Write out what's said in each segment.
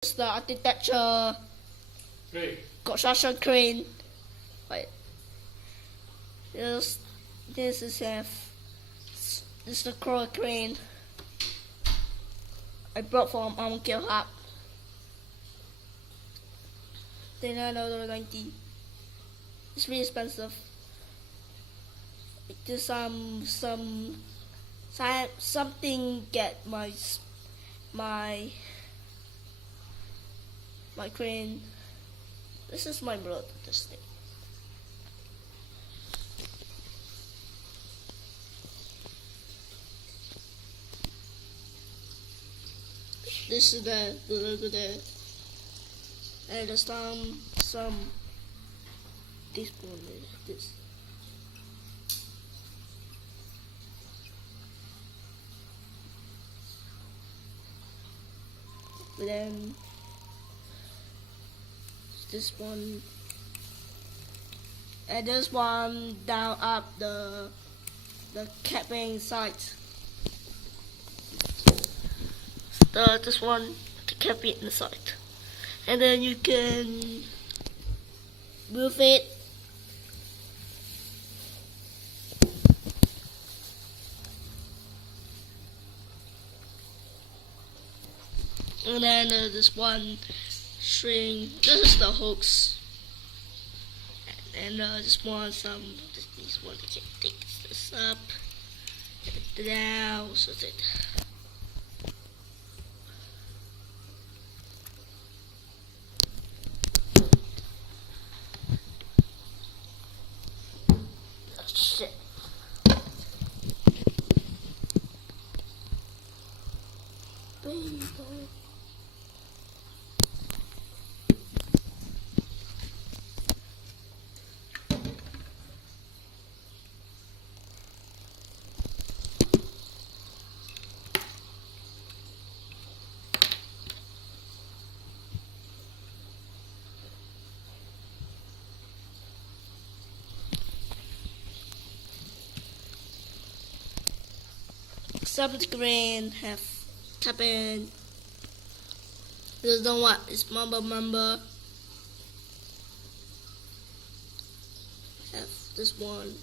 It's the architecture Great. construction crane. Wait. This is the crawl crane I brought from Kill Hub. $9.90. It's really expensive. There's something get my crane. This is my blood. This thing. This is the logo there, and there's some this one this. But then this one and this one down up the camping site. This one to camp it inside, and then you can move it. And then this one string. This is the hooks, and this one these one can take this up and down. So that. Shit. Baby. Some green have cabin. This don't what is member. Have this one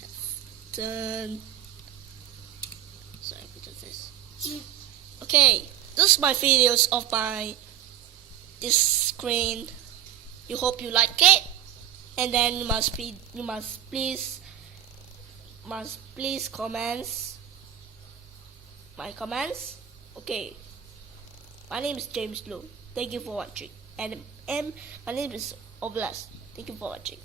have done. Sorry, because this. Okay, this is my videos of this screen. You hope you like it, and then you must please comments. My comments. Okay, my name is James Lu. Thank you for watching, and my name is Oblast. Thank you for watching.